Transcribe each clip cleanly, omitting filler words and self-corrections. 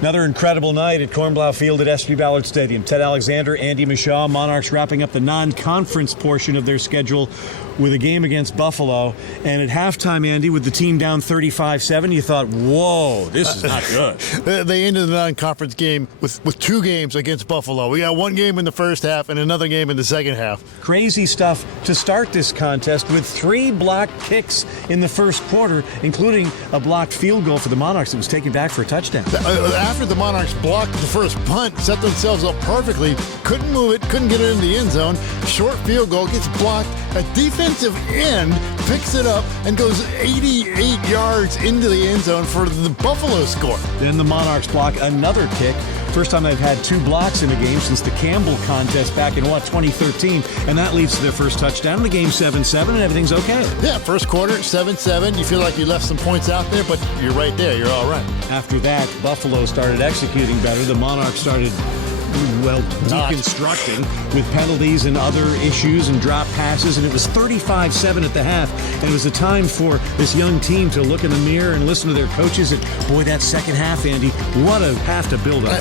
Another incredible night at Cornblau Field at SB Ballard Stadium. Ted Alexander, Andy Michaud, Monarchs wrapping up the non-conference portion of their schedule with a game against Buffalo. And at halftime, Andy, with the team down 35-7, you thought, whoa, this is not good. They ended the non-conference game with two games against Buffalo. We got one game in the first half and another game in the second half. Crazy stuff to start this contest with 3 blocked kicks in the first quarter, including a blocked field goal for the Monarchs that was taken back for a touchdown. After the Monarchs blocked the first punt, set themselves up perfectly, couldn't move it, couldn't get it in the end zone. Short field goal gets blocked. A defensive end picks it up and goes 88 yards into the end zone for the Buffalo score. Then the Monarchs block another kick. First time they've had 2 blocks in a game since the Campbell contest back in, 2013. And that leads to their first touchdown. The game 7-7, and everything's okay. Yeah, first quarter, 7-7. You feel like you left some points out there, but you're right there. You're all right. After that, Buffalo started executing better. The Monarchs started, deconstructing with penalties and other issues and drop passes, and it was 35-7 at the half. And it was a time for this young team to look in the mirror and listen to their coaches. And boy, that second half, Andy, what a half to build up.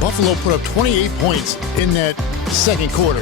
Buffalo put up 28 points in that second quarter,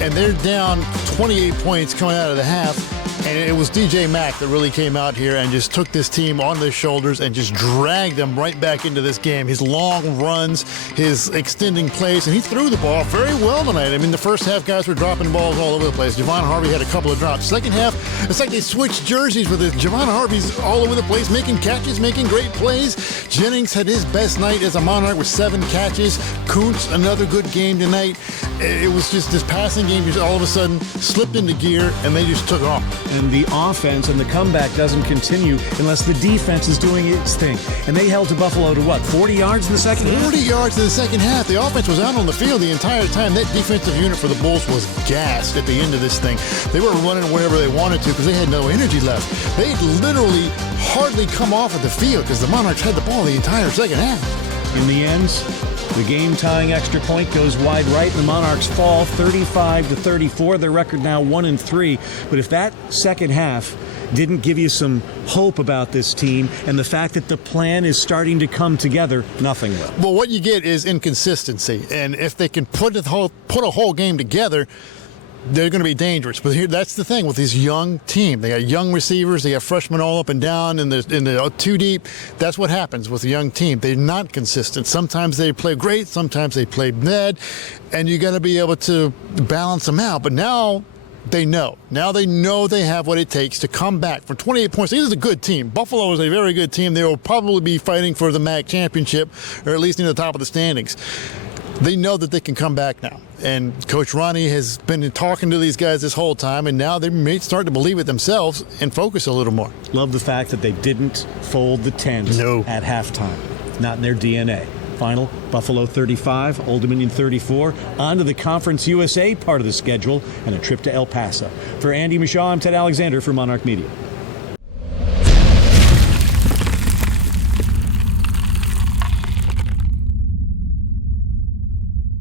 and they're down 28 points coming out of the half. And it was DJ Mack that really came out here and just took this team on their shoulders and just dragged them right back into this game. His long runs, his extending plays, and he threw the ball very well tonight. I mean, the first half, guys were dropping balls all over the place. Javon Harvey had a couple of drops. Second half, it's like they switched jerseys with it. Javon Harvey's all over the place, making catches, making great plays. Jennings had his best night as a Monarch with 7 catches. Kuntz, another good game tonight. It was just this passing game just all of a sudden slipped into gear, and they just took off. And the offense and the comeback doesn't continue unless the defense is doing its thing. And they held to Buffalo to 40 yards in the second half? 40 yards in the second half. The offense was out on the field the entire time. That defensive unit for the Bulls was gassed at the end of this thing. They were running wherever they wanted to because they had no energy left. They literally hardly come off of the field because the Monarchs had the ball the entire second half. In the end, the game-tying extra point goes wide right, and the Monarchs fall 35-34. Their record now 1-3. But if that second half didn't give you some hope about this team and the fact that the plan is starting to come together, nothing will. Well, what you get is inconsistency, and if they can put a whole game together, they're going to be dangerous. But here, that's the thing with this young team. They got young receivers. They got freshmen all up and down in the 2 deep. That's what happens with a young team. They're not consistent. Sometimes they play great. Sometimes they play bad. And you got to be able to balance them out. But now they know. Now they know they have what it takes to come back from 28 points. This is a good team. Buffalo is a very good team. They will probably be fighting for the MAC championship, or at least near the top of the standings. They know that they can come back now. And Coach Ronnie has been talking to these guys this whole time, and now they may start to believe it themselves and focus a little more. Love the fact that they didn't fold the tent at halftime. Not in their DNA. Final, Buffalo 35, Old Dominion 34. On to the Conference USA part of the schedule and a trip to El Paso. For Andy Michaud, I'm Ted Alexander for Monarch Media.